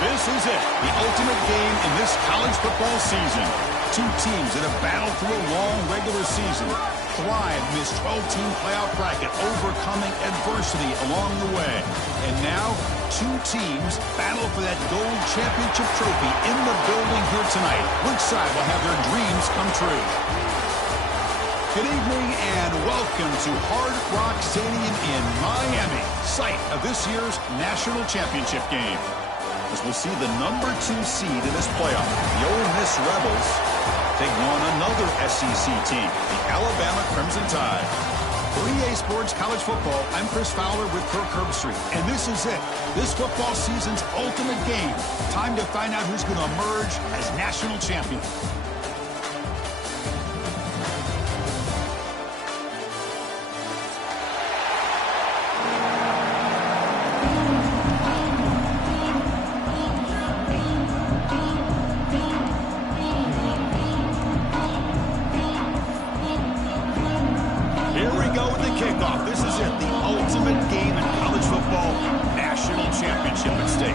This is it, the ultimate game in this college football season. Two teams that have battled through a long regular season, thrived in this 12-team playoff bracket, overcoming adversity along the way. And now, two teams battle for that gold championship trophy in the building here tonight. Which side will have their dreams come true? Good evening and welcome to Hard Rock Stadium in Miami, site of this year's national championship game. As we'll see the number 2 seed in this playoff, the Ole Miss Rebels, taking on another SEC team, the Alabama Crimson Tide. For EA Sports College Football, I'm Chris Fowler with Kirk Herbstreit, and this is it, this football season's ultimate game. Time to find out who's going to emerge as national champion. Kickoff. This is it, the ultimate game in college football, national championship at stake.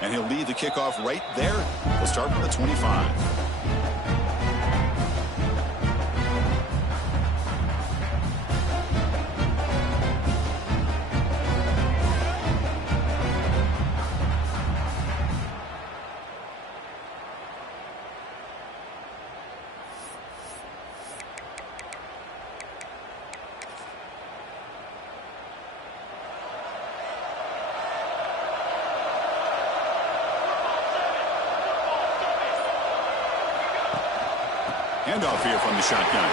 And he'll lead the kickoff right there. We'll start from the 25. Handoff here from the shotgun.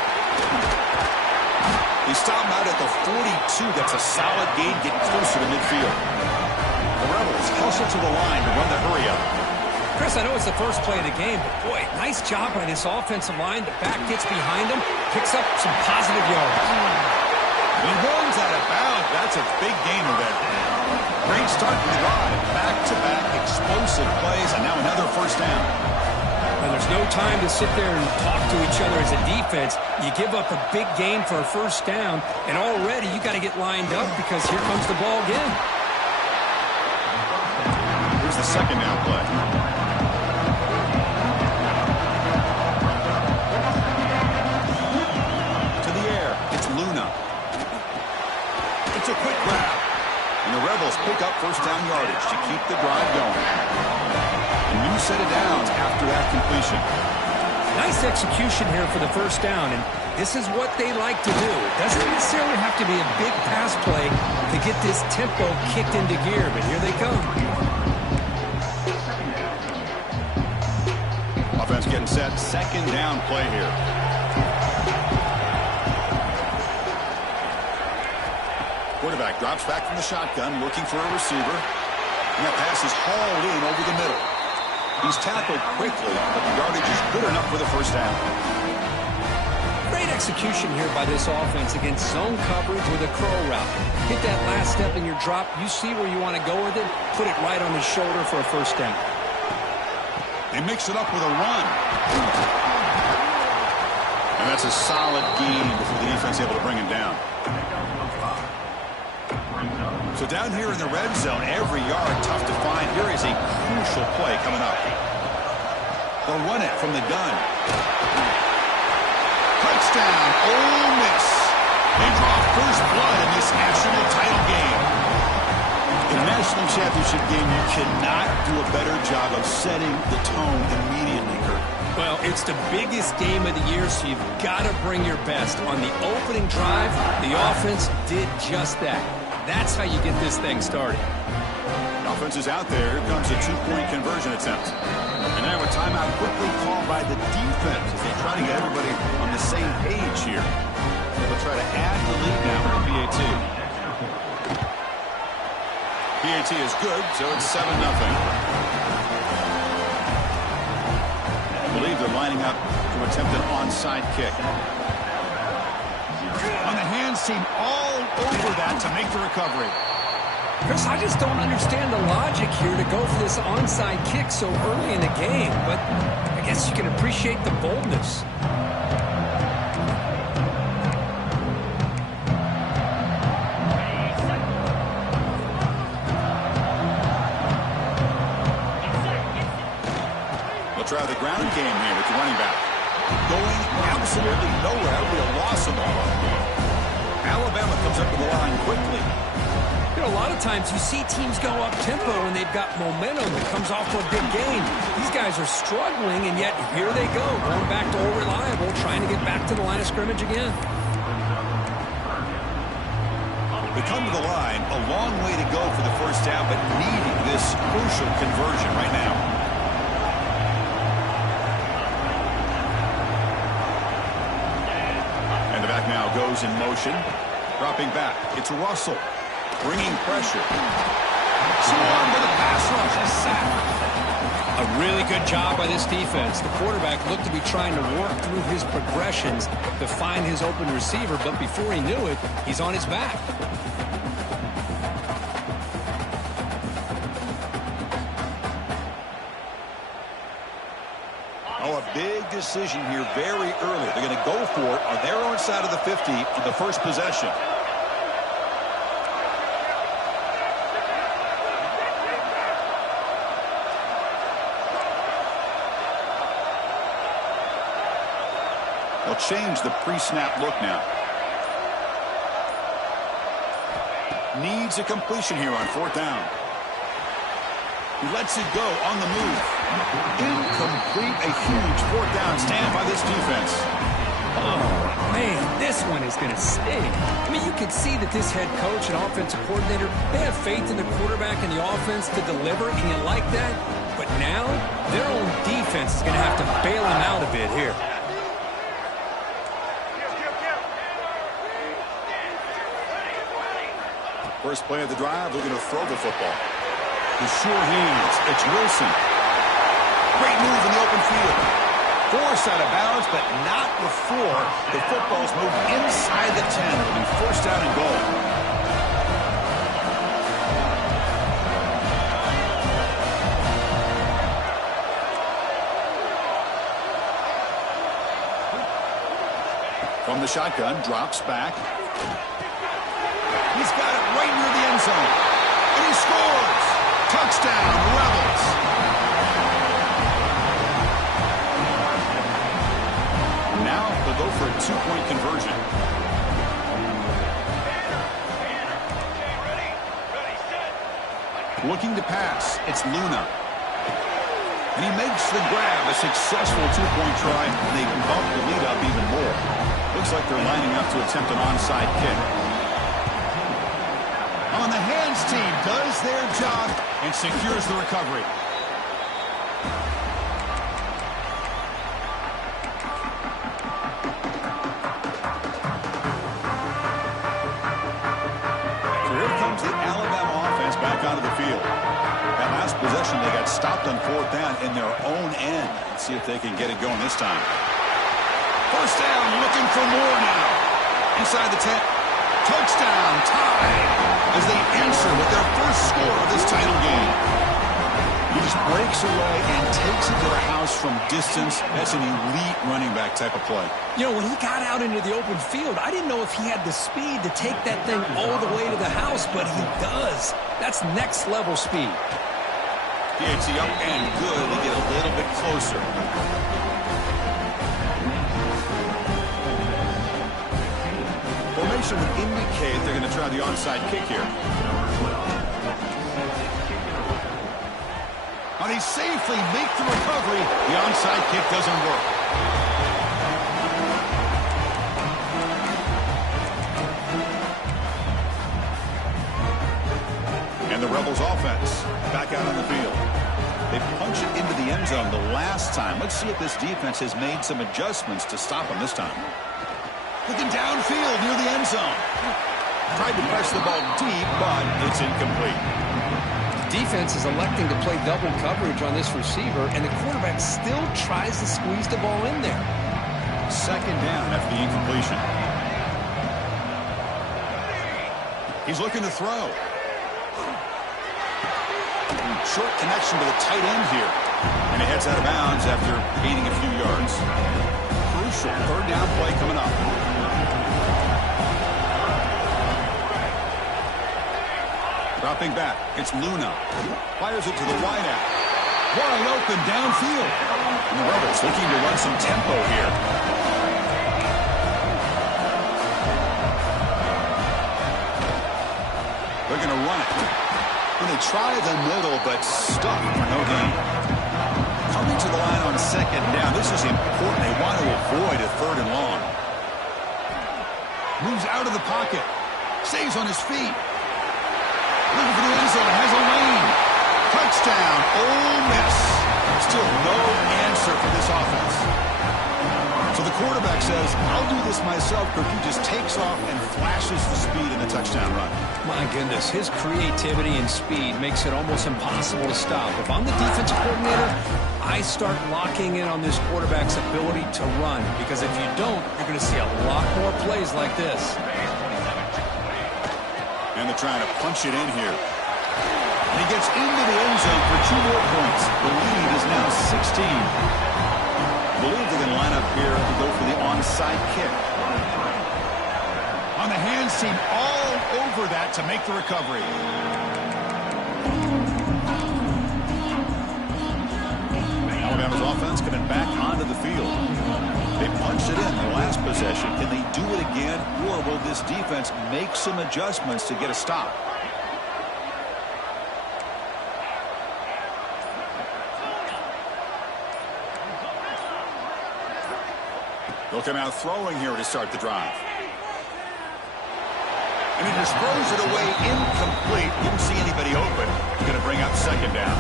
They stop him out at the 42. That's a solid gain, getting closer to midfield. The Rebels hustle to the line to run the hurry-up. Chris, I know it's the first play of the game, but boy, nice job by this offensive line. The back gets behind him, picks up some positive yards. He runs out of bounds. That's a big gainer there. Great start to the drive. Back-to-back explosive plays, and now another first down. And there's no time to sit there and talk to each other as a defense. You give up a big gain for a first down, and already you got to get lined up because here comes the ball again. Here's the second down play. To the air. It's Luna. It's a quick grab. And the Rebels pick up first down yardage to keep the drive going. A new set of downs after that completion. Nice execution here for the first down, and this is what they like to do. It doesn't necessarily have to be a big pass play to get this tempo kicked into gear, but here they come. Offense getting set. Second down play here. Quarterback drops back from the shotgun, looking for a receiver. And that pass is hauled in over the middle. He's tackled quickly, but the yardage is good enough for the first down. Great execution here by this offense against zone coverage with a curl route. Hit that last step in your drop. You see where you want to go with it. Put it right on his shoulder for a first down. They mix it up with a run. And that's a solid gain before the defense able to bring him down. So down here in the red zone, every yard tough to find. Here is a crucial play coming up. They'll run it from the gun. Touchdown, Ole Miss. They draw first blood in this national title game. In a national championship game, you cannot do a better job of setting the tone immediately, Kurt. Well, it's the biggest game of the year, so you've got to bring your best. On the opening drive, the offense did just that. That's how you get this thing started. The offense is out there. Here comes a two-point conversion attempt. And now a timeout quickly called by the defense as they try to get everybody on the same page here. They'll try to add the lead now with the PAT. PAT is good, so it's 7-0. I believe they're lining up to attempt an onside kick. On the hands team all over that to make the recovery. Chris, I just don't understand the logic here to go for this onside kick so early in the game, but I guess you can appreciate the boldness. They'll try the ground game here with the running back. Going absolutely nowhere. That would be a loss of the ball. Alabama comes up to the line quickly. You know, a lot of times you see teams go up-tempo when they've got momentum that comes off a big game. These guys are struggling, and yet here they go, going back to Old Reliable, trying to get back to the line of scrimmage again. They come to the line, a long way to go for the first down, but needing this crucial conversion right now. And the back now goes in motion. Dropping back, it's Russell. Bringing pressure. Swarm with a pass rush. A sack. A really good job by this defense. The quarterback looked to be trying to work through his progressions to find his open receiver, but before he knew it, he's on his back. Oh, a big decision here very early. They're going to go for it on their own side of the 50 on the first possession. They'll change the pre-snap look now. Needs a completion here on fourth down. He lets it go on the move. Incomplete. A huge fourth down stand by this defense. Oh, man, this one is going to sting. I mean, you can see that this head coach and offensive coordinator, they have faith in the quarterback and the offense to deliver, and you like that. But now, their own defense is going to have to bail them out a bit here. First play of the drive, they're going to throw the football. The sure hands, it's Wilson. Great move in the open field. Forced out of bounds, but not before the football's moved inside the 10. It'll be first down and goal. From the shotgun, drops back. He's got it right near the end zone. And he scores. Touchdown, Rebels. Now they'll go for a two-point conversion. Looking to pass. It's Luna. And he makes the grab. A successful two-point try. And they bump the lead up even more. Looks like they're lining up to attempt an onside kick. On the hands team does their job and secures the recovery. Possession, they got stopped on fourth down in their own end. Let's see if they can get it going this time. First down, looking for more now. Inside the 10. Touchdown, tied, as they answer with their first score of this title game. He just breaks away and takes it to the house from distance. That's an elite running back type of play. You know, when he got out into the open field, I didn't know if he had the speed to take that thing all the way to the house, but he does. That's next level speed. It's up and good. They get a little bit closer. Formation would indicate they're going to try the onside kick here. And they safely make the recovery. The onside kick doesn't work. And the Rebels offense back out on the field. They punch it into the end zone the last time. Let's see if this defense has made some adjustments to stop them this time. Looking downfield near the end zone. Tried to press the ball deep, but it's incomplete. The defense is electing to play double coverage on this receiver, and the quarterback still tries to squeeze the ball in there. Second down after the incompletion. He's looking to throw. Short connection to the tight end here. And he heads out of bounds after gaining a few yards. Crucial third down play coming up. Dropping back. It's Luna. Fires it to the wideout. Wide open downfield. And the Rebels looking to run some tempo here. They're going to run it. And they try the middle, but stuck for no gain. Coming to the line on second down. This is important. They want to avoid a third and long. Moves out of the pocket. Stays on his feet. Looking for the end zone. Has a lane. Touchdown. Ole Miss. Still no answer for this offense. So the quarterback says, I'll do this myself. Kirky just takes off and flashes the speed in the touchdown run. My goodness, his creativity and speed makes it almost impossible to stop. If I'm the defensive coordinator, I start locking in on this quarterback's ability to run, because if you don't, you're going to see a lot more plays like this. And they're trying to punch it in here. And he gets into the end zone for 2 more points. The lead is now 16. I believe they're going to line up here to go for the onside kick. On the hands team, all over that to make the recovery. Alabama's offense coming back onto the field. They punched it in the last possession. Can they do it again, or will this defense make some adjustments to get a stop? They'll come out throwing here to start the drive. And he just throws it away incomplete. Didn't see anybody open. He's going to bring up second down.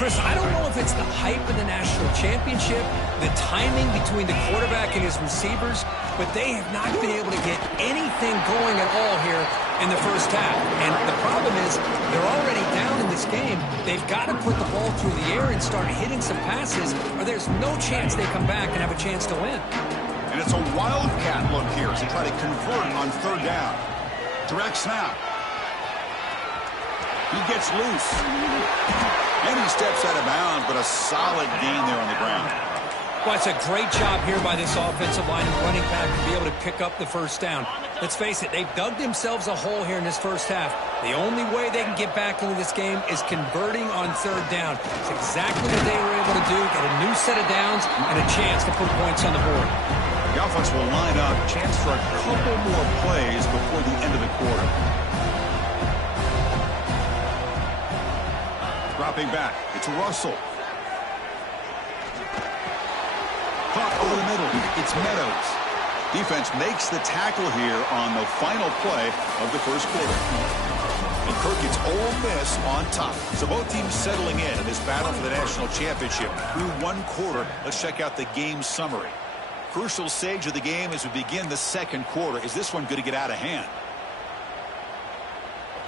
Chris, I don't know if it's the hype of the national championship, the timing between the quarterback and his receivers, but they have not been able to get anything going at all here in the first half. And the problem is they're already down in this game. They've got to put the ball through the air and start hitting some passes, or there's no chance they come back and have a chance to win. And it's a wildcat look here as they try to convert on third down. Direct snap. He gets loose. And he steps out of bounds, but a solid gain there on the ground. Well, it's a great job here by this offensive line and running back to be able to pick up the first down. Let's face it, they've dug themselves a hole here in this first half. The only way they can get back into this game is converting on third down. It's exactly what they were able to do, get a new set of downs and a chance to put points on the board. The offense will line up, chance for a couple more plays before the end of the quarter. Dropping back. It's Russell. Caught over the middle. It's Meadows. Defense makes the tackle here on the final play of the first quarter. And Kirk gets Ole Miss on top. So both teams settling in this battle for the national championship through one quarter. Let's check out the game summary. Crucial stage of the game as we begin the second quarter. Is this one going to get out of hand?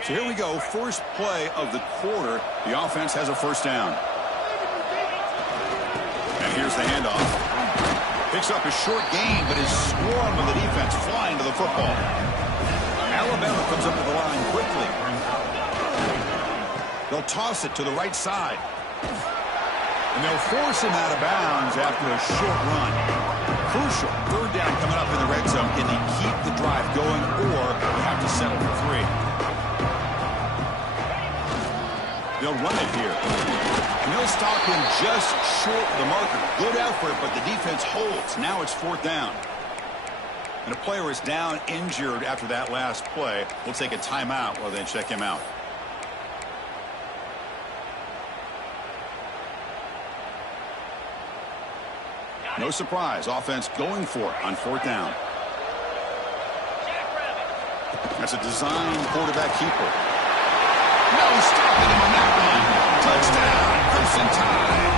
So here we go. First play of the quarter. The offense has a first down. And here's the handoff. Picks up a short gain, but is swarmed with the defense flying to the football. Alabama comes up to the line quickly. They'll toss it to the right side. And they'll force him out of bounds after a short run. Crucial. Third down coming up in the red zone. Can they keep the drive going, or they have to settle for 3? They'll run it here. And they'll stop him just short of the marker. Good effort, but the defense holds. Now it's 4th down. And a player is down injured after that last play. We'll take a timeout while they check him out. No surprise. Offense going for it on 4th down. That's a design quarterback keeper. No stopping him on that one. Touchdown, Crimson Tide.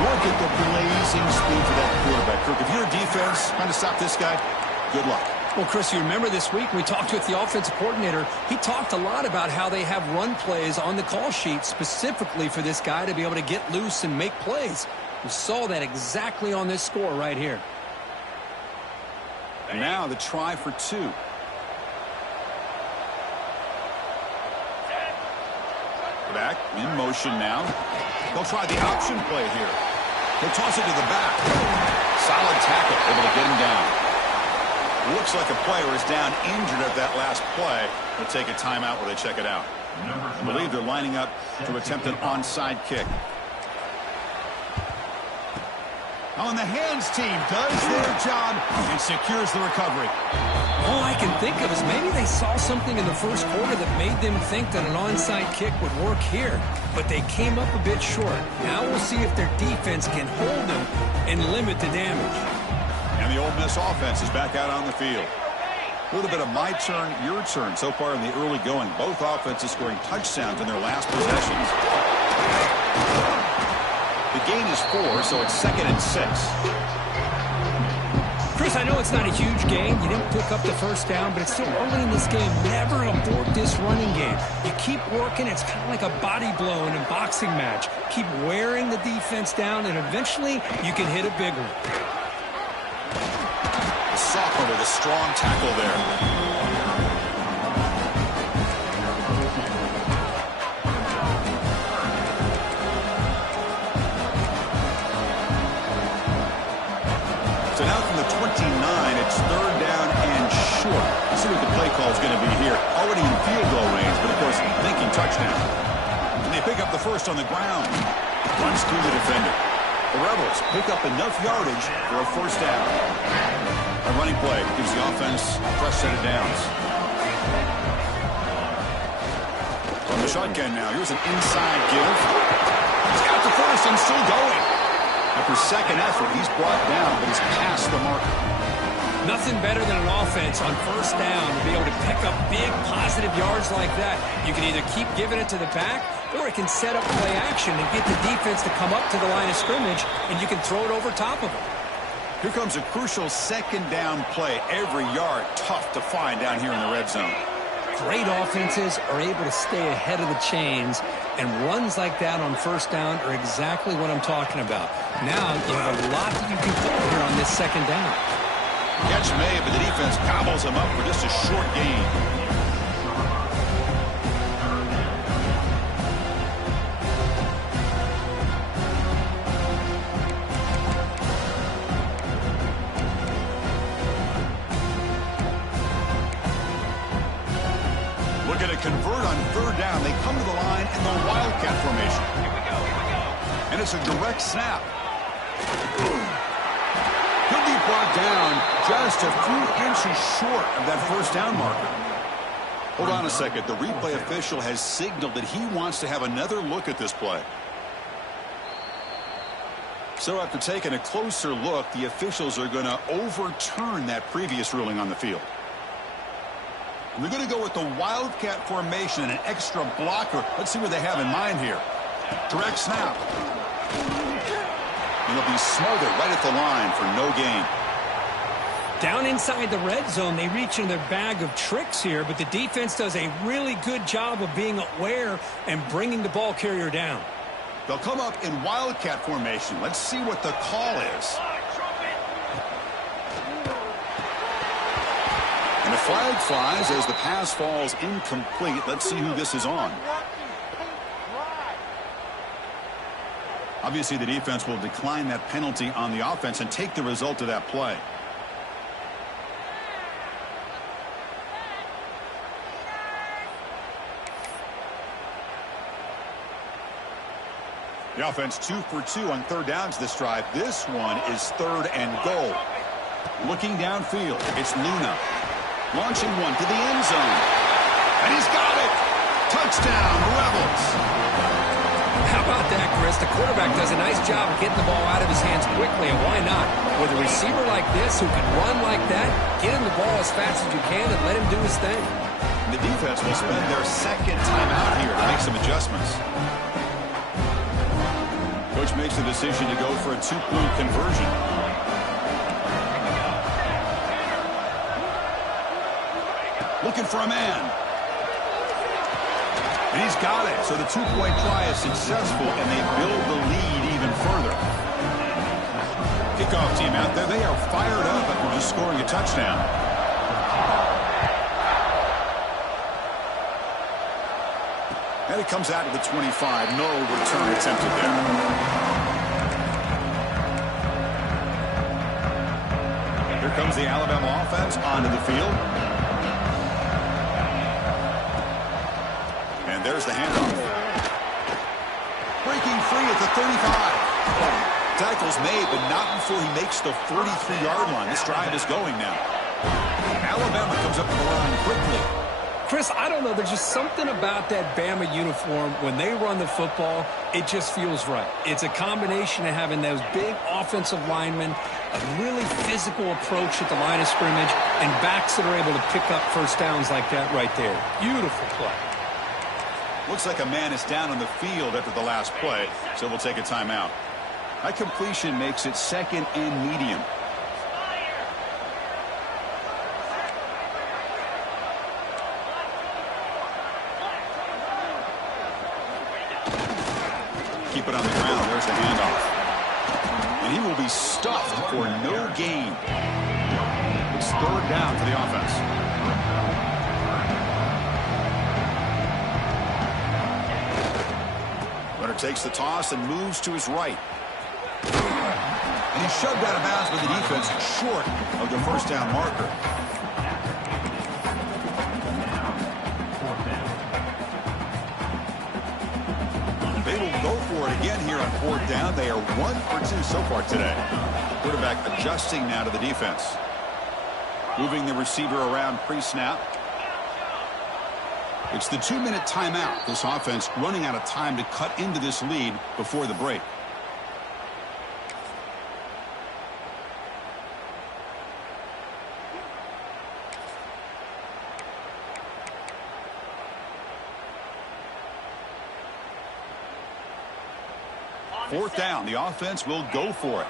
Look at the blazing speed for that quarterback. Kirk, if you're a defense trying to stop this guy, good luck. Well, Chris, you remember this week we talked with the offensive coordinator. He talked a lot about how they have run plays on the call sheet specifically for this guy to be able to get loose and make plays. We saw that exactly on this score right here. And now the try for 2. Back in motion now. They'll try the option play here. They'll toss it to the back. Solid tackle, able to get him down. Looks like a player is down injured at that last play. They'll take a timeout while they check it out. I believe they're lining up to attempt an onside kick. On the hands team does their job and secures the recovery. All I can think of is maybe they saw something in the first quarter that made them think that an onside kick would work here, but they came up a bit short. Now we'll see if their defense can hold them and limit the damage. And the Ole Miss offense is back out on the field. A little bit of my turn, your turn so far in the early going. Both offenses scoring touchdowns in their last possessions. The gain is 4, so it's 2nd and 6. Chris, I know it's not a huge game. You didn't pick up the first down, but it's still early in this game. Never abort this running game. You keep working. It's kind of like a body blow in a boxing match. Keep wearing the defense down, and eventually you can hit a big one. Sophomore with a strong tackle there. So now from the 29, it's 3rd down and short. Let's see what the play call is going to be here. Already in field goal range, but of course thinking touchdown. And they pick up the first on the ground. Runs through the defender. The Rebels pick up enough yardage for a first down. A running play gives the offense a fresh set of downs. From the shotgun now, here's an inside give. He's got the first and still going. After second effort, he's brought down, but he's past the marker. Nothing better than an offense on first down to be able to pick up big positive yards like that. You can either keep giving it to the back, or it can set up play action and get the defense to come up to the line of scrimmage, and you can throw it over top of them. Here comes a crucial 2nd down play. Every yard tough to find down here in the red zone. Great offenses are able to stay ahead of the chains, and runs like that on first down are exactly what I'm talking about. Now you have a lot that you can put here on this 2nd down. Catch made, but the defense gobbles him up for just a short gain. Looking to convert on 3rd down. They come to the line in the Wildcat formation. Here we go. And it's a direct snap. He'll be brought down just a few inches short of that first down marker. Hold on a second. The replay official has signaled that he wants to have another look at this play. So after taking a closer look, the officials are going to overturn that previous ruling on the field. And they're going to go with the wildcat formation and an extra blocker. Let's see what they have in mind here. Direct snap. And he'll be smothered right at the line for no gain. Down inside the red zone, they reach in their bag of tricks here, but the defense does a really good job of being aware and bringing the ball carrier down. They'll come up in wildcat formation. Let's see what the call is. And the flag flies as the pass falls incomplete. Let's see who this is on. Obviously, the defense will decline that penalty on the offense and take the result of that play. The offense 2 for 2 on third downs this drive. This one is 3rd and goal. Looking downfield, it's Luna. Launching one to the end zone. And he's got it! Touchdown, Rebels! How about that, Chris? The quarterback does a nice job of getting the ball out of his hands quickly, and why not? With a receiver like this who can run like that, get him the ball as fast as you can and let him do his thing. And the defense will spend their second time out here to make some adjustments. Coach makes the decision to go for a 2-point conversion. Looking for a man. And he's got it. So the 2-point try is successful, and they build the lead even further. Kickoff team out there. They are fired up after just scoring a touchdown. And it comes out to the 25. No return attempted there. Here comes the Alabama offense onto the field. And there's the handoff. Breaking free at the 35. Tackle's made, but not before he makes the 43-yard line. This drive is going now. Alabama comes up to the line quickly. Chris, I don't know. There's just something about that Bama uniform. When they run the football, it just feels right. It's a combination of having those big offensive linemen, a really physical approach at the line of scrimmage, and backs that are able to pick up first downs like that right there. Beautiful play. Looks like a man is down on the field after the last play, so we'll take a timeout. That completion makes it 2nd and medium. Keep it on the ground. There's the handoff. And he will be stuffed for no gain. It's 3rd down for the offense. Runner takes the toss and moves to his right. And he's shoved out of bounds by the defense short of the first down marker. They will go for it again here on 4th down. They are 1 for 2 so far today. Quarterback adjusting now to the defense. Moving the receiver around pre-snap. It's the 2-minute timeout. This offense running out of time to cut into this lead before the break. Fourth down, the offense will go for it.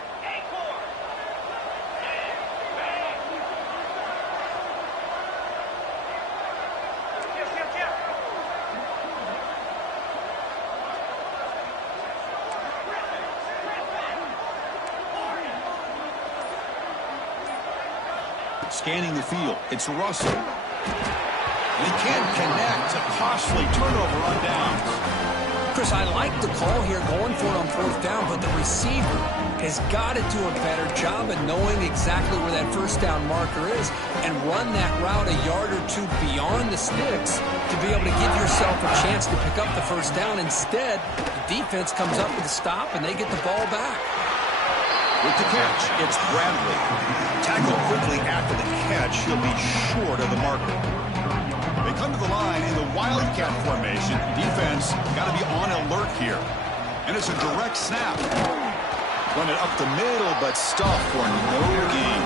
Scanning the field, it's Russell. And he can't connect. A costly turnover on downs. Chris, I like the call here going for it on 4th down, but the receiver has got to do a better job of knowing exactly where that first down marker is and run that route a yard or 2 beyond the sticks to be able to give yourself a chance to pick up the first down. Instead, the defense comes up with a stop and they get the ball back. With the catch, it's Bradley. Tackled quickly after the catch. He'll be short of the marker. They come to the line in the Wildcat formation. Defense got to be on alert here. And it's a direct snap. Run it up the middle, but stuffed for no gain.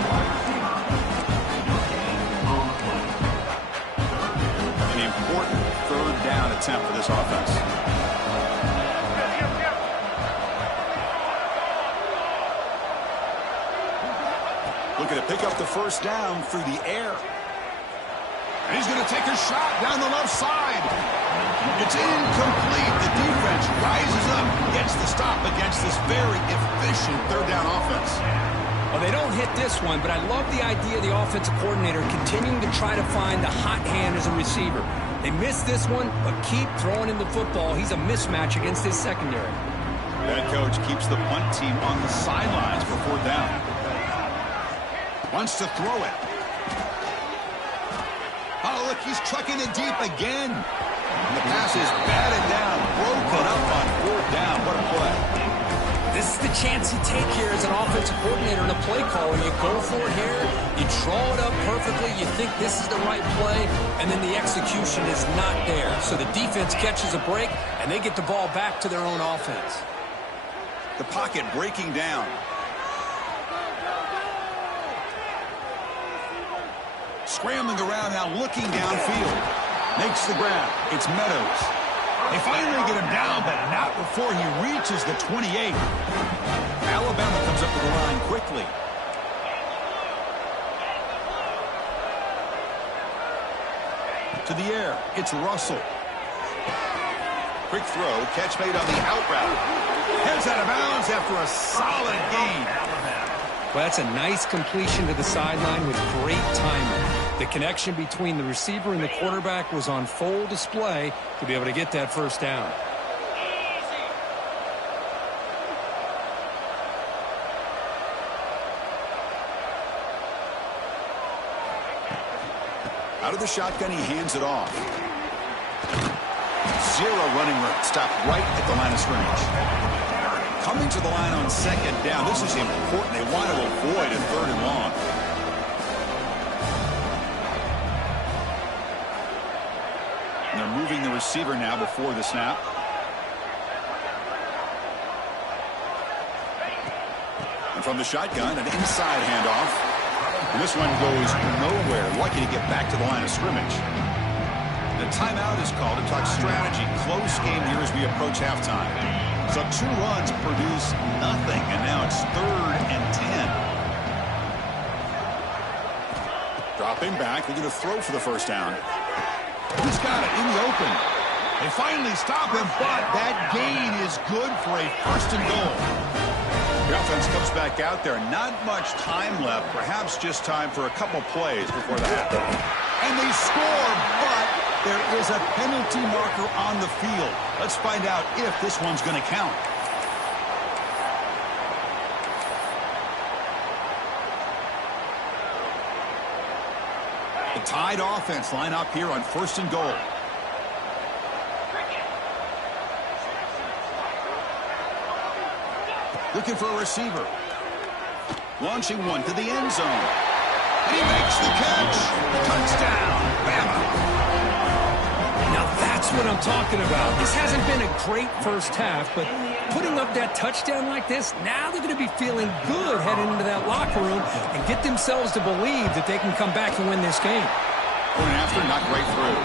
An important third down attempt for this offense. Looking to pick up the first down through the air. And he's going to take a shot down the left side. It's incomplete. The defense rises up, gets the stop against this very efficient third down offense. Well, they don't hit this one, but I love the idea of the offensive coordinator continuing to try to find the hot hand as a receiver. They missed this one, but keep throwing him the football. He's a mismatch against his secondary. Head coach keeps the punt team on the sidelines for fourth down. Wants to throw it. Oh, look, he's trucking it deep again. And the pass is batted down, broken up on fourth down. What a play. This is the chance you take here as an offensive coordinator and a play caller. You go for it here, you draw it up perfectly, you think this is the right play, and then the execution is not there. So the defense catches a break, and they get the ball back to their own offense. The pocket breaking down. Scrambling around now, looking downfield. Makes the grab. It's Meadows. They finally get him down, but not before he reaches the 28. Alabama comes up to the line quickly. To the air. It's Russell. Quick throw. Catch made on the out route. Heads out of bounds after a solid gain. Well, that's a nice completion to the sideline with great timing. The connection between the receiver and the quarterback was on full display to be able to get that first down. Out of the shotgun, he hands it off. Zero running room. Stopped right at the line of scrimmage. Coming to the line on second down. This is important. They want to avoid a third and long. And they're moving the receiver now before the snap. And from the shotgun, an inside handoff. And this one goes nowhere. Lucky to get back to the line of scrimmage. The timeout is called to talk strategy. Close game here as we approach halftime. So 2 runs produce nothing, and now it's 3rd and 10. Dropping back, they're going to throw for the first down. He's got it in the open. They finally stop him, but that gain is good for a 1st and goal. The offense comes back out there. Not much time left, perhaps just time for a couple plays before the half. And they score, but there is a penalty marker on the field. Let's find out if this one's going to count. The Tide offense line up here on 1st and goal. Looking for a receiver. Launching one to the end zone. He makes the catch. Touchdown, Bama. Now that's what I'm talking about. This hasn't been a great first half, but putting up that touchdown like this, now they're going to be feeling good heading into that locker room and get themselves to believe that they can come back and win this game. Going after, not right through.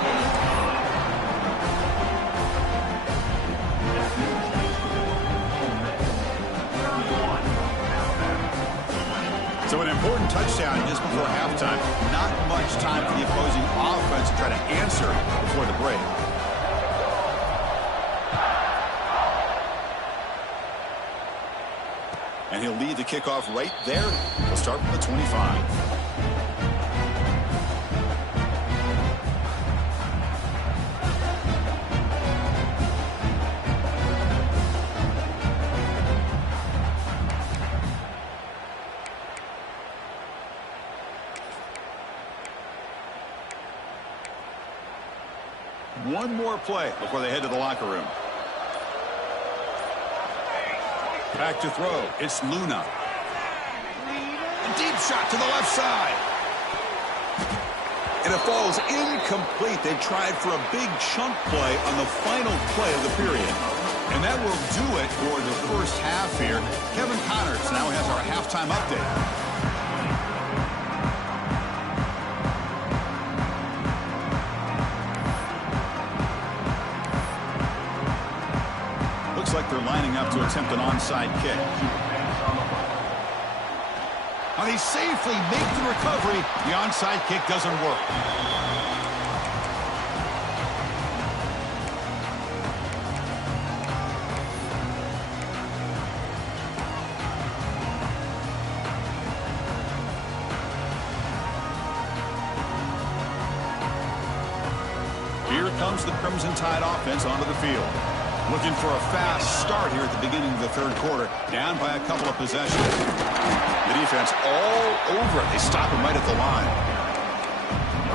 So an important touchdown just before halftime. Not much time for the opposing offense to try to answer before the break. And he'll lead the kickoff right there. We'll start from the 25. One more play before they head to the locker room. Back to throw. It's Luna. A deep shot to the left side. And it falls incomplete. They tried for a big chunk play on the final play of the period. And that will do it for the first half here. Kevin Connors now has our halftime update. Looks like they're lining up to attempt an onside kick. Now they safely make the recovery. The onside kick doesn't work. Here comes the Crimson Tide offense onto the field. Looking for a fast start here at the beginning of the third quarter. Down by a couple of possessions. The defense all over it. They stop him right at the line.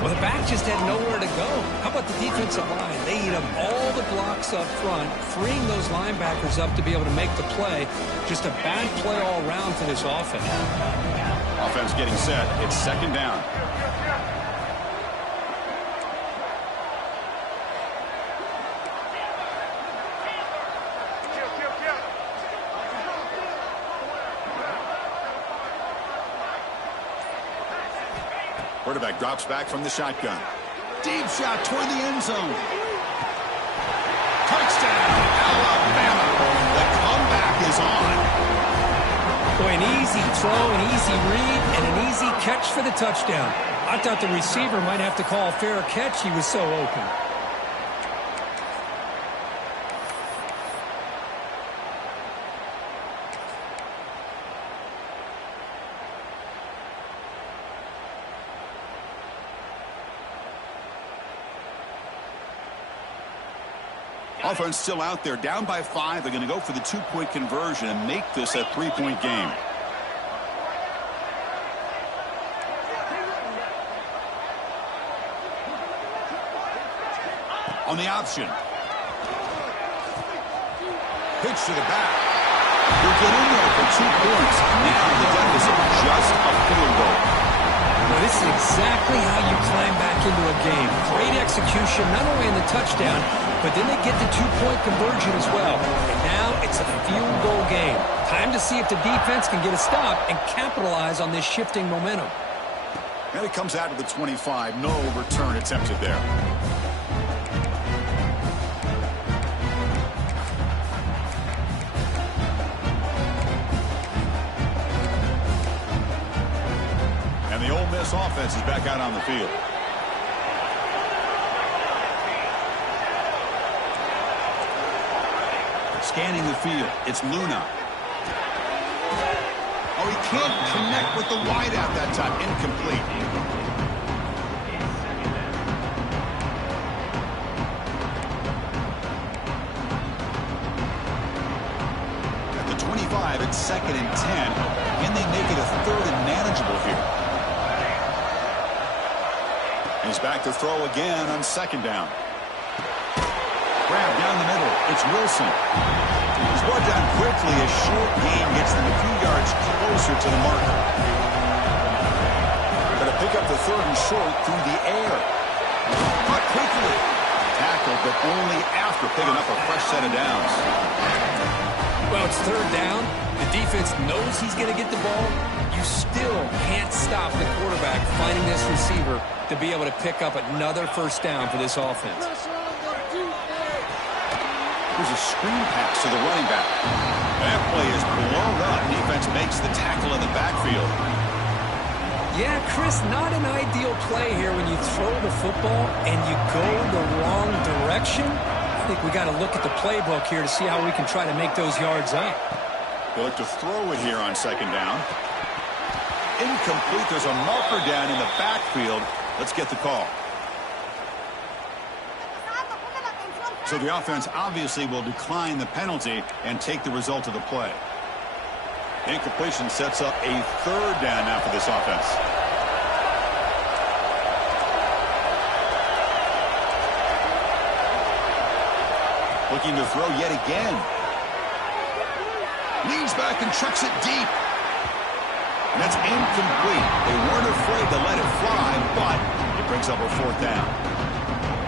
Well, the back just had nowhere to go. How about the defensive line? They eat up all the blocks up front, freeing those linebackers up to be able to make the play. Just a bad play all around for this offense. Offense getting set. It's second down. Quarterback drops back from the shotgun. Deep shot toward the end zone. Touchdown, Alabama. The comeback is on. Boy, an easy throw, an easy read, and an easy catch for the touchdown. I thought the receiver might have to call a fair catch. He was so open. Offense still out there, down by 5. They're going to go for the 2-point conversion and make this a 3-point game. On the option. Pitch to the back. We'll get in there for 2 points. Now the deficit just a field goal. Well, this is exactly how you climb back into a game. Great execution, not only in the touchdown, but then they get the 2-point conversion as well. And now it's a field goal game. Time to see if the defense can get a stop and capitalize on this shifting momentum. And it comes out to the 25. No return attempted there. And the Ole Miss offense is back out on the field. Scanning the field, it's Luna. Oh, he can't connect with the wideout that time. Incomplete. At the 25, it's 2nd and 10. Can they make it a 3rd and manageable here? He's back to throw again on 2nd down. Grab down the middle. It's Wilson. He's brought down quickly. A short gain gets them a few yards closer to the marker. Going to pick up the 3rd and short through the air. Caught quickly. Tackled, but only after picking up a fresh set of downs. Well, it's 3rd down. The defense knows he's going to get the ball. You still can't stop the quarterback finding this receiver to be able to pick up another 1st down for this offense. There's a screen pass to the running back. That play is blown up. Defense makes the tackle in the backfield. Yeah, Chris, not an ideal play here when you throw the football and you go the wrong direction. I think we got to look at the playbook here to see how we can try to make those yards up. They look to throw it here on 2nd down. Incomplete. There's a marker down in the backfield. Let's get the call. So the offense obviously will decline the penalty and take the result of the play. Incompletion sets up a 3rd down now for this offense. Looking to throw yet again. Leans back and chucks it deep. And that's incomplete. They weren't afraid to let it fly, but it brings up a fourth down.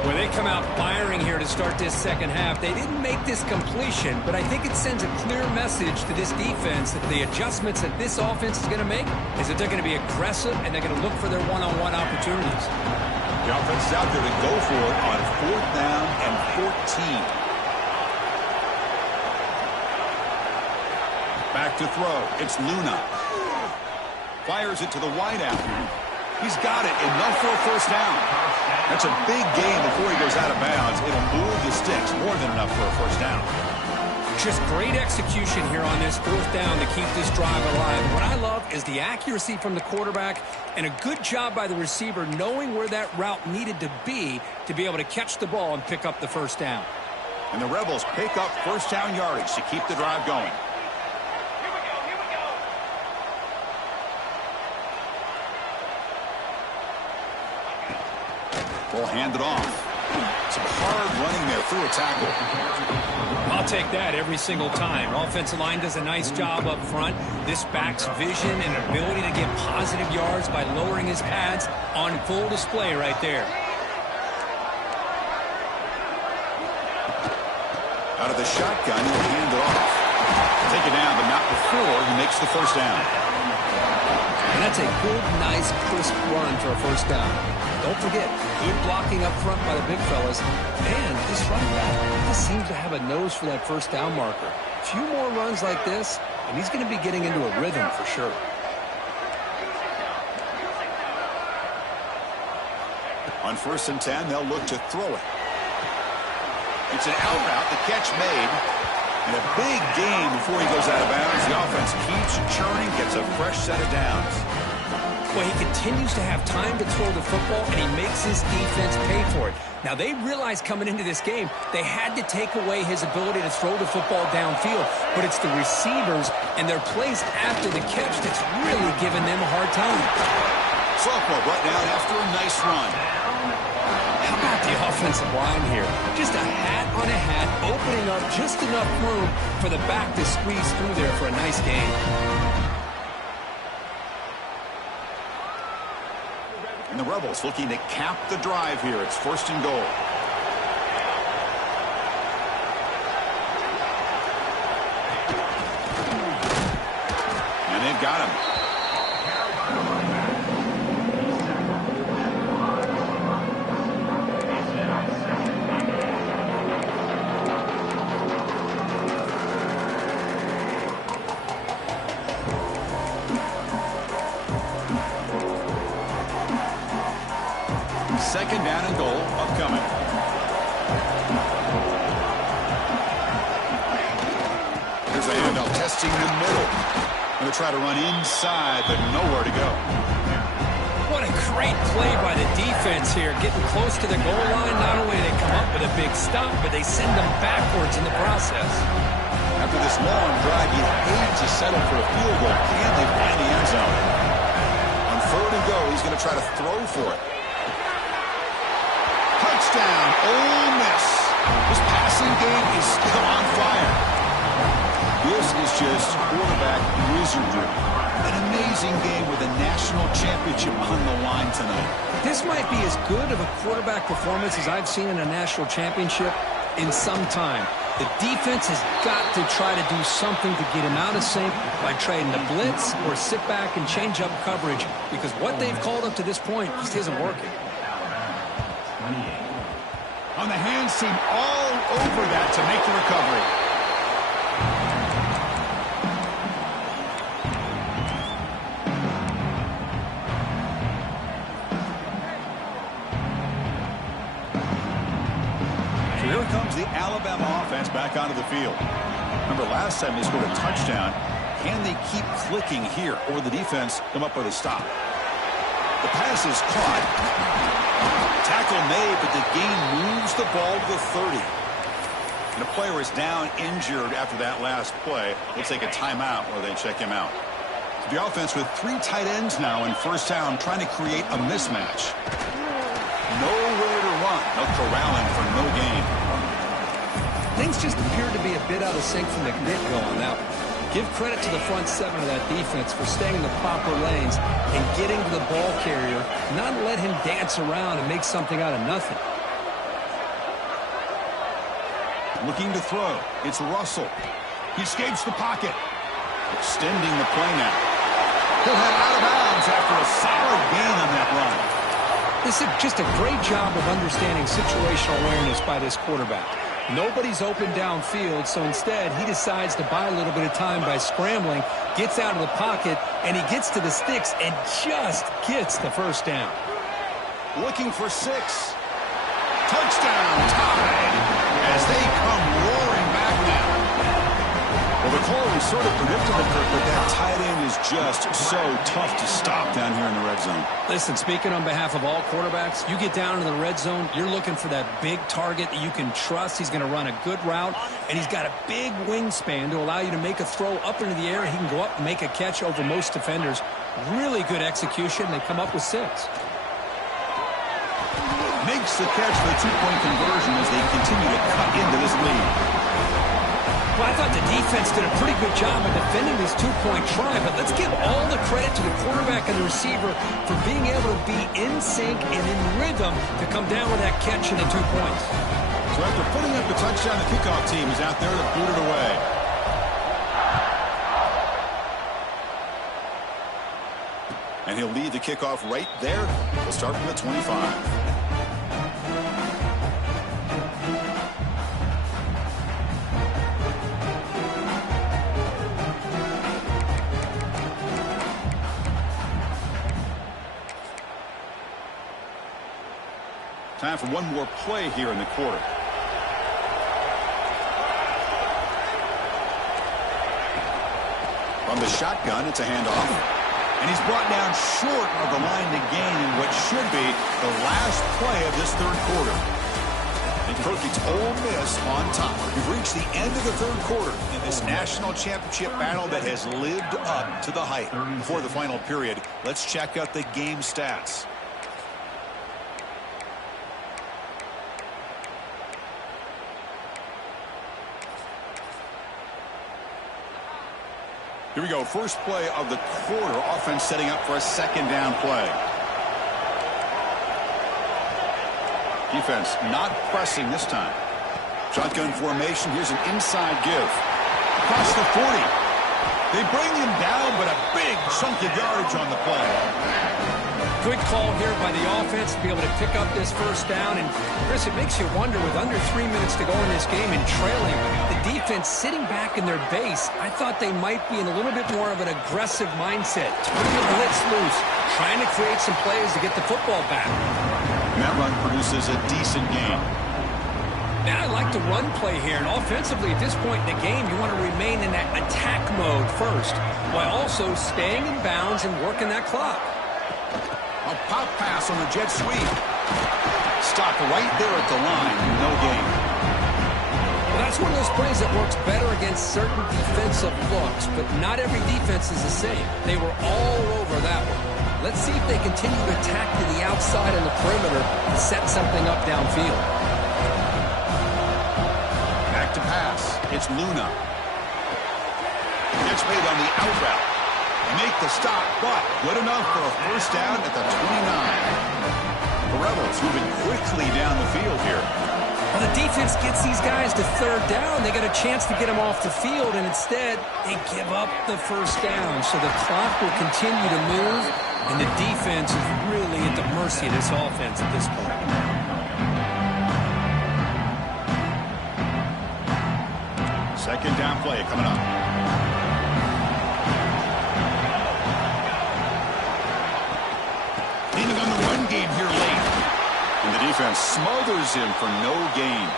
Well, they come out firing here to start this second half. They didn't make this completion, but I think it sends a clear message to this defense that the adjustments that this offense is going to make is that they're going to be aggressive and they're going to look for their one-on-one opportunities. The offense is out there to go for it on fourth down and 14. Back to throw. It's Luna. Fires it to the wideout. He's got it. Enough for a first down. That's a big gain before he goes out of bounds. It'll move the sticks. More than enough for a first down. Just great execution here on this fourth down to keep this drive alive. What I love is the accuracy from the quarterback and a good job by the receiver knowing where that route needed to be able to catch the ball and pick up the first down. And the Rebels pick up first down yardage to keep the drive going. We'll hand it off. Some hard running there through a tackle. I'll take that every single time. Offensive line does a nice job up front. This back's vision and ability to get positive yards by lowering his pads on full display right there. Out of the shotgun, he'll hand it off. Take it down, but not before he makes the first down. And that's a good, nice, crisp run for a first down. Don't forget, good blocking up front by the big fellas. And this running back just seems to have a nose for that first down marker. A few more runs like this, and he's going to be getting into a rhythm for sure. On 1st and 10, they'll look to throw it. It's an out route, the catch made. And a big gain before he goes out of bounds. The offense keeps churning, gets a fresh set of downs. Well, he continues to have time to throw the football, and he makes his defense pay for it. Now, they realized coming into this game they had to take away his ability to throw the football downfield, but it's the receivers and their plays after the catch that's really giving them a hard time. Sophomore brought down after a nice run. How about the offensive line here? Just a hat on a hat, opening up just enough room for the back to squeeze through there for a nice gain. And the Rebels looking to cap the drive here. It's 1st and goal. And they've got him. Second down and goal upcoming. Here's a handoff testing the middle. Going to try to run inside, but nowhere to go. What a great play by the defense here. Getting close to the goal line, not only do they come up with a big stop, but they send them backwards in the process. After this long drive, you hate to settle for a field goal. Can they find the end zone? On 3rd and go, he's going to try to throw for it. Touchdown, Ole Miss. This passing game is still on fire. This is just quarterback wizardry. An amazing game with a national championship on the line tonight. This might be as good of a quarterback performance as I've seen in a national championship in some time. The defense has got to try to do something to get him out of sync by trading the blitz or sit back and change up coverage, because what they've called up to this point just isn't working. On the hands team all over that to make the recovery. So here comes the Alabama offense back onto the field. Remember last time they scored a touchdown. Can they keep clicking here, or the defense come up with a stop? The pass is caught. Tackle made, but the gain moves the ball to the 30. And the player is down injured after that last play. They'll take a timeout where they check him out. The offense with 3 tight ends now in first down, trying to create a mismatch. Nowhere to run. No corralling for no gain. Things just appear to be a bit out of sync from the get-go on that one. Give credit to the front seven of that defense for staying in the proper lanes and getting to the ball carrier, not let him dance around and make something out of nothing. Looking to throw. It's Russell. He escapes the pocket. Extending the play now. He'll head out of bounds after a solid gain on that run. This is just a great job of understanding situational awareness by this quarterback. Nobody's open downfield, so instead he decides to buy a little bit of time by scrambling, gets out of the pocket, and he gets to the sticks and just gets the first down. Looking for 6. Touchdown, tied, as they come roaring back now. Well, the call was sort of predictable, Kirk, but that tight end is just so tough to stop down here in the red zone. Listen, speaking on behalf of all quarterbacks, you get down to the red zone, you're looking for that big target that you can trust. He's going to run a good route, and he's got a big wingspan to allow you to make a throw up into the air. He can go up and make a catch over most defenders. Really good execution. They come up with 6. Makes the catch for the 2-point conversion as they continue to cut into this lead. Well, I thought the defense did a pretty good job of defending this 2-point try, but let's give all the credit to the quarterback and the receiver for being able to be in sync and in rhythm to come down with that catch and the 2 points. So after putting up the touchdown, the kickoff team is out there to boot it away. And he'll lead the kickoff right there. We'll start from the 25. Time for one more play here in the quarter. From the shotgun, it's a handoff. And he's brought down short of the line to gain in what should be the last play of this third quarter. And Kirk, it's Ole Miss on top. We've reached the end of the third quarter in this national championship battle that has lived up to the hype. Before the final period, let's check out the game stats. Here we go. First play of the quarter. Offense setting up for a second down play. Defense not pressing this time. Shotgun formation. Here's an inside give. Across the 40. They bring him down, but a big chunk of yardage on the play. Good call here by the offense to be able to pick up this first down. And, Chris, it makes you wonder, with under 3 minutes to go in this game and trailing, the defense sitting back in their base, I thought they might be in a little bit more of an aggressive mindset, turning the blitz loose, trying to create some plays to get the football back. And that run produces a decent gain. Now I like the run play here, and offensively at this point in the game, you want to remain in that attack mode first, while also staying in bounds and working that clock. A pop pass on the jet sweep. Stopped right there at the line. No gain. Well, that's one of those plays that works better against certain defensive looks, but not every defense is the same. They were all over that one. Let's see if they continue to attack to the outside on the perimeter to set something up downfield. Back to pass. It's Luna. Gets made on the out route. Make the stop, but good enough for a first down at the 29. The Rebels moving quickly down the field here. Well, the defense gets these guys to third down. They got a chance to get them off the field, and instead they give up the first down. So the clock will continue to move, and the defense is really at the mercy of this offense at this point. Second down play coming up. Leaning on the run game here late. And the defense smothers him for no gain.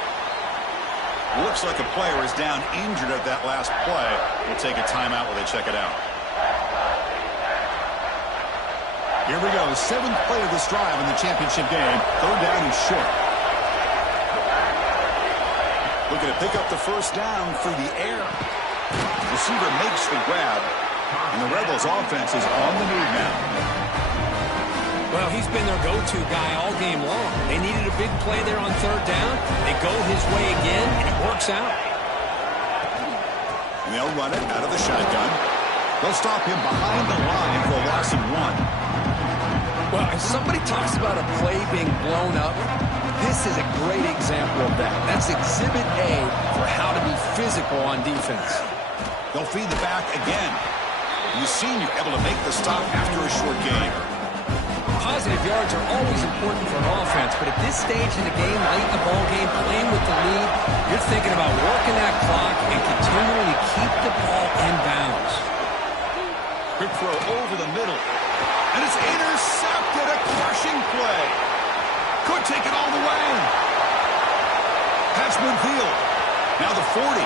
Looks like a player is down injured at that last play. We'll take a timeout while they check it out. Here we go. 7th play of this drive in the championship game. Third down and short. Looking to pick up the first down through the air. Receiver makes the grab. And the Rebels offense is on the move now. Well, he's been their go-to guy all game long. They needed a big play there on third down. They go his way again, and it works out. And they'll run it out of the shotgun. They'll stop him behind the line for a loss of 1. Well, if somebody talks about a play being blown up, this is a great example of that. That's exhibit A for how to be physical on defense. They'll feed the back again. The senior able to make the stop after a short game. Positive yards are always important for an offense, but at this stage in the game, late in the ball game, playing with the lead, you're thinking about working that clock and continuing to keep the ball in bounds. Quick throw over the middle. And it's intercepted. A crushing play. Could take it all the way. Pass midfield. Now the 40.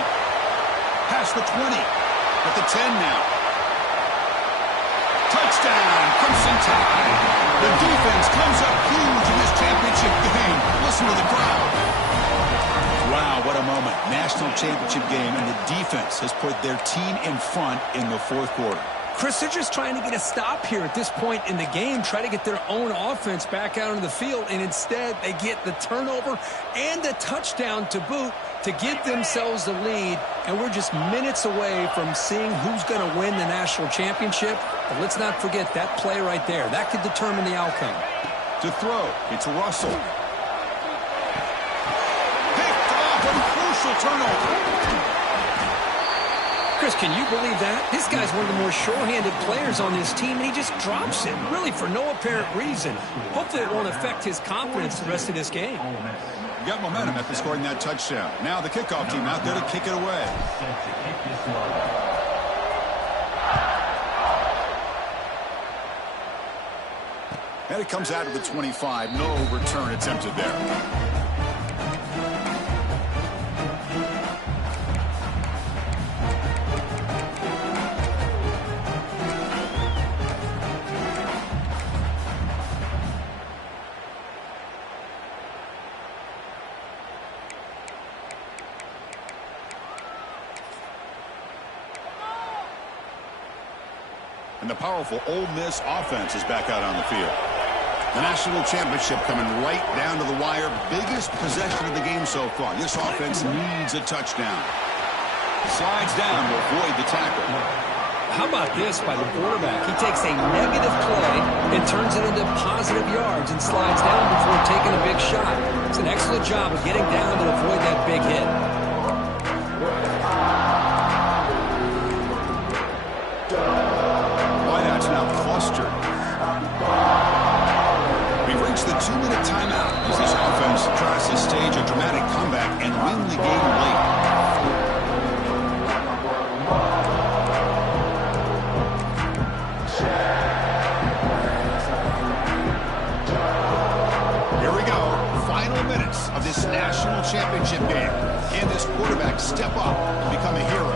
Past the 20. At the 10 now. Touchdown. Crimson Tide. The defense comes up huge in this championship game. Listen to the crowd. Wow, what a moment. National championship game, and the defense has put their team in front in the fourth quarter. Chris, they're just trying to get a stop here at this point in the game, try to get their own offense back out on the field, and instead they get the turnover and the touchdown to boot to give themselves the lead, and we're just minutes away from seeing who's going to win the national championship. But let's not forget that play right there. That could determine the outcome. To throw, it's Russell. Picked off on crucial turnover. Chris, can you believe that? This guy's one of the more sure-handed players on this team, and he just drops it, really for no apparent reason. Hopefully it won't affect his confidence the rest of this game. You got momentum after scoring that touchdown. Now the kickoff team out there to kick it away. And it comes out of the 25. No return attempted there. And the powerful Ole Miss offense is back out on the field. The national championship coming right down to the wire. Biggest possession of the game so far. This offense needs a touchdown. Slides down to avoid the tackle. How about this by the quarterback? He takes a negative play and turns it into positive yards and slides down before taking a big shot. It's an excellent job of getting down to avoid that big hit. We've reached the 2-minute timeout as this offense tries to stage a dramatic comeback and win the game late. Here we go. Final minutes of this national championship game. Can this quarterback step up and become a hero?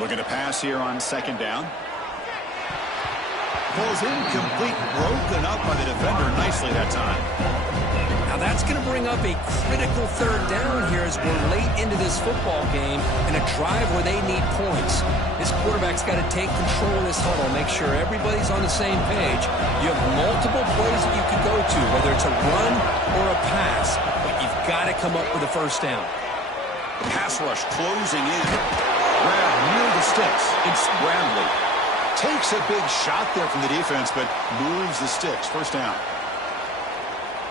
Looking to pass here on second down. Falls incomplete, broken up by the defender nicely that time. Now that's going to bring up a critical third down here as we're late into this football game and a drive where they need points. This quarterback's got to take control of this huddle, make sure everybody's on the same page. You have multiple plays that you could go to, whether it's a run or a pass, but you've got to come up with a first down. Pass rush closing in. Grab near the sticks. It's Bradley. Takes a big shot there from the defense, but moves the sticks. First down.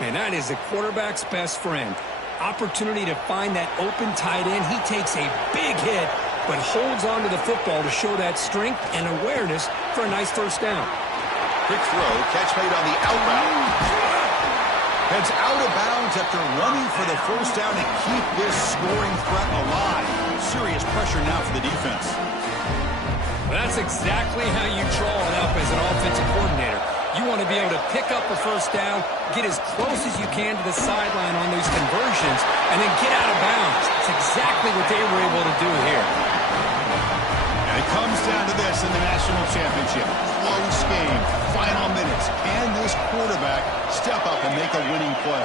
Man, that is the quarterback's best friend. Opportunity to find that open tight end. He takes a big hit, but holds on to the football to show that strength and awareness for a nice first down. Quick throw. Catch made on the outbound. Heads out of bounds after running for the first down to keep this scoring threat alive. Serious pressure now for the defense. Well, that's exactly how you draw it up as an offensive coordinator. You want to be able to pick up a first down, get as close as you can to the sideline on those conversions, and then get out of bounds. It's exactly what they were able to do here. And it comes down to this in the national championship. Close game, final minutes. Can this quarterback step up and make a winning play?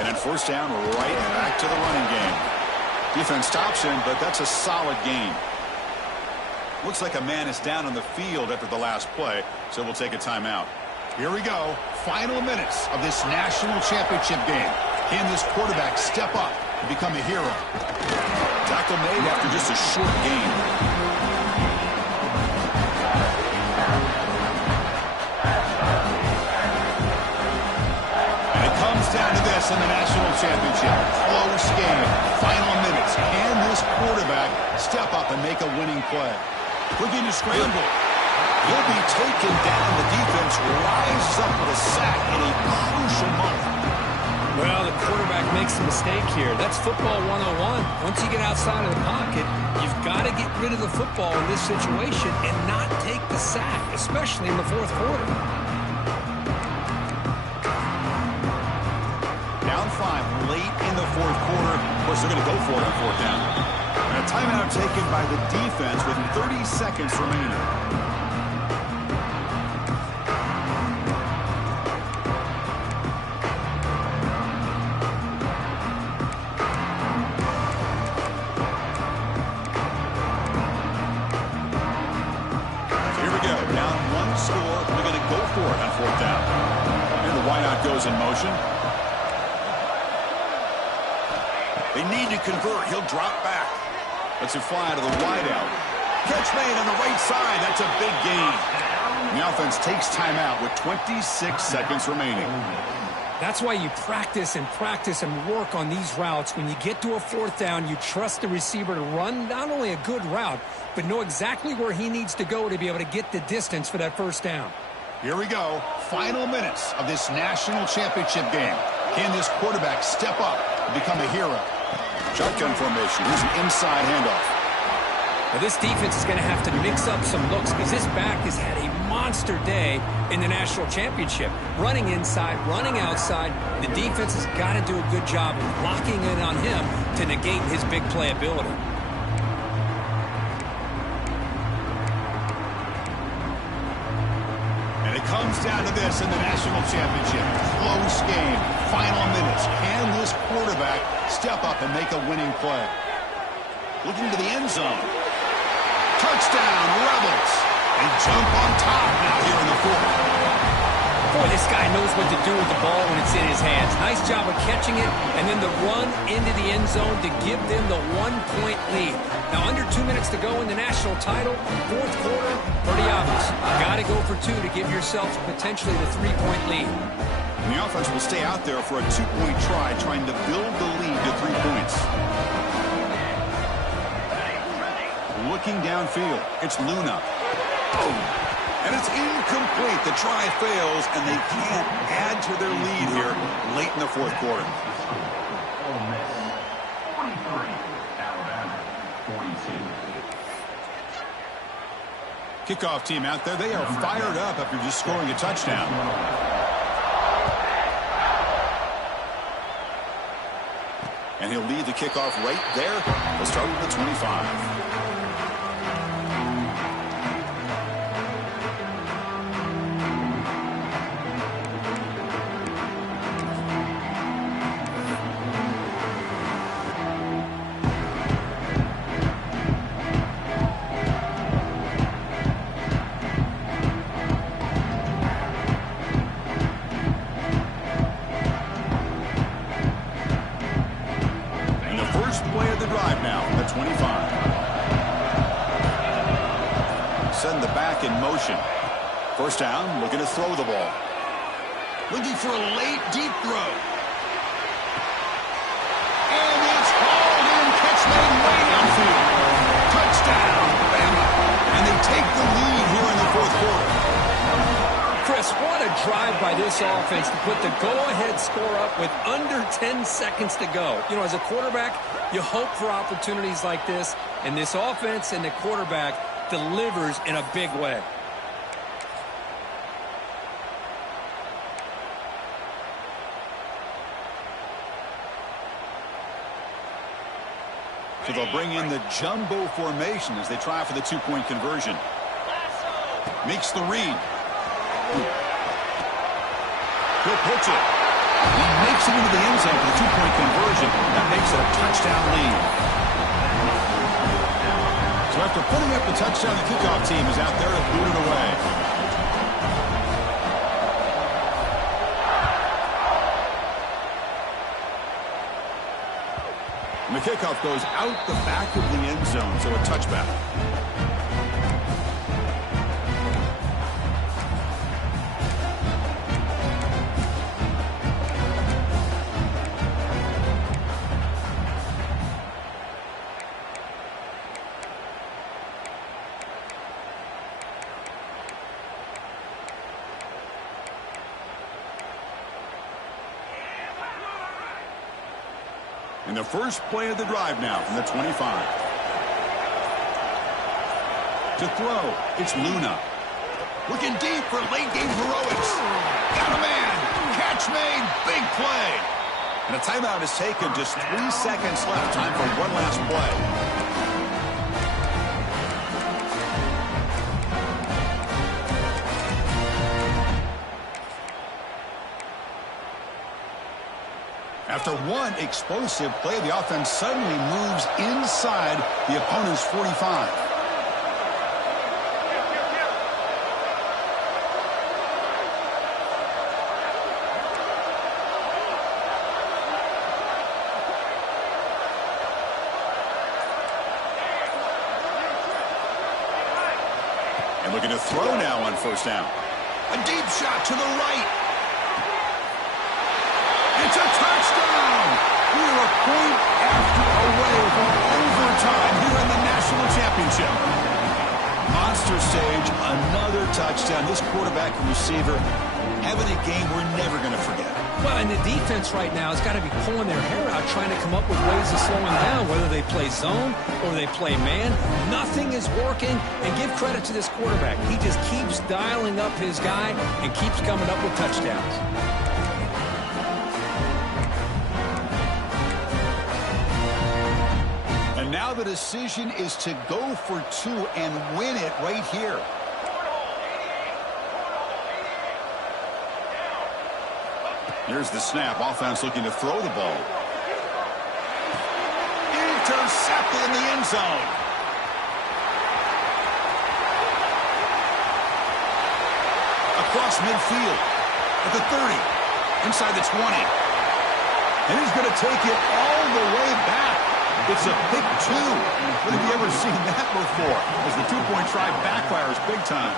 And then first down, right back to the running game. Defense stops him, but that's a solid gain. Looks like a man is down on the field after the last play, so we'll take a timeout. Here we go. Final minutes of this national championship game. Can this quarterback step up and become a hero? Tackle made after just a short gain. And it comes down to this in the national championship. Close game. Final minutes. Can this quarterback step up and make a winning play? Looking to scramble. He'll be taken down. The defense rises up with a sack in a crucial moment. Well, the quarterback makes a mistake here. That's football 101. Once you get outside of the pocket, you've got to get rid of the football in this situation and not take the sack, especially in the fourth quarter. Down 5 late in the fourth quarter. Of course, they're going to go for it on fourth down. And a timeout taken by the defense with 30 seconds remaining. In motion. They need to convert. He'll drop back. Lets it fly to the wideout. Catch made on the right side. That's a big gain. The offense takes timeout with 26 seconds remaining. That's why you practice and work on these routes. When you get to a fourth down, you trust the receiver to run not only a good route, but know exactly where he needs to go to be able to get the distance for that first down. Here we go. Final minutes of this national championship game. Can this quarterback step up and become a hero? Shotgun formation. Here's an inside handoff. Now this defense is going to have to mix up some looks because this back has had a monster day in the national championship. Running inside, running outside. The defense has got to do a good job of locking in on him to negate his big play ability. Comes down to this in the national championship. Close game. Final minutes. Can this quarterback step up and make a winning play? Looking to the end zone. Touchdown, Rebels. They jump on top now here in the fourth. Boy, this guy knows what to do with the ball when it's in his hands. Nice job of catching it, and then the run into the end zone to give them the 1-point lead. Now, under 2 minutes to go in the national title, fourth quarter, pretty obvious. Got to go for 2 to give yourself potentially the 3-point lead. And the offense will stay out there for a 2-point try, trying to build the lead to 3 points. Looking downfield, it's Luna. And it's incomplete. The try fails, and they can't add to their lead here late in the fourth quarter. Kickoff team out there. They are fired up after just scoring a touchdown. And he'll lead the kickoff right there. We'll start with the 25. First down, looking to throw the ball. Looking for a late, deep throw. And it's hauled in, catch made way downfield. Touchdown, Bama. And they take the lead here in the fourth quarter. Chris, what a drive by this offense to put the go-ahead score up with under 10 seconds to go. You know, as a quarterback, you hope for opportunities like this, and this offense and the quarterback delivers in a big way. So they'll bring in the jumbo formation as they try for the 2-point conversion. Makes the read. He'll pitch it. He makes it into the end zone for the 2-point conversion. That makes it a touchdown lead. So So after putting up the touchdown, the kickoff team is out there to boot it away. And the kickoff goes out the back of the end zone, so a touchback. And the first play of the drive now from the 25. To throw, it's Luna. Looking deep for late-game heroics. Got a man. Catch made. Big play. And a timeout is taken. Just 3 seconds left. Time for one last play. After one explosive play, the offense suddenly moves inside the opponent's 45. And looking to throw now on first down. A deep shot to the right. It's a touchdown! We are a point after away from overtime here in the national championship. Monster stage, another touchdown. This quarterback and receiver having a game we're never going to forget. Well, and the defense right now has got to be pulling their hair out, trying to come up with ways to slow him down, whether they play zone or they play man. Nothing is working, and give credit to this quarterback. He just keeps dialing up his guy and keeps coming up with touchdowns. Now the decision is to go for two and win it right here. Here's the snap. Offense looking to throw the ball. Intercepted in the end zone. Across midfield at the 30. Inside the 20. And he's going to take it all the way back. It's a pick two. When have you ever seen that before? As the two-point try backfires big time.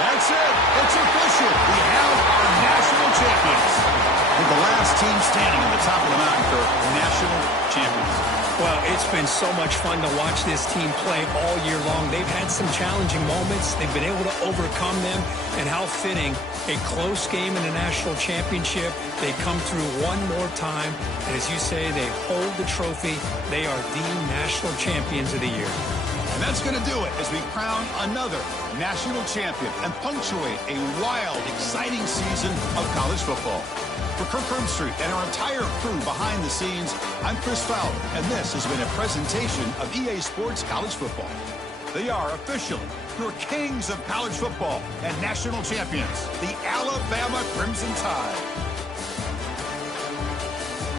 That's it. It's official. We have our national champions. With the last team standing at the top of the mountain for national champions. Well, it's been so much fun to watch this team play all year long. They've had some challenging moments. They've been able to overcome them. And how fitting, a close game in the national championship. They come through one more time. And as you say, they hold the trophy. They are the national champions of the year. And that's going to do it as we crown another national champion and punctuate a wild, exciting season of college football. For Kirk Herbstreit and our entire crew behind the scenes, I'm Chris Fowler, and this has been a presentation of EA Sports College Football. They are officially your kings of college football and national champions, the Alabama Crimson Tide.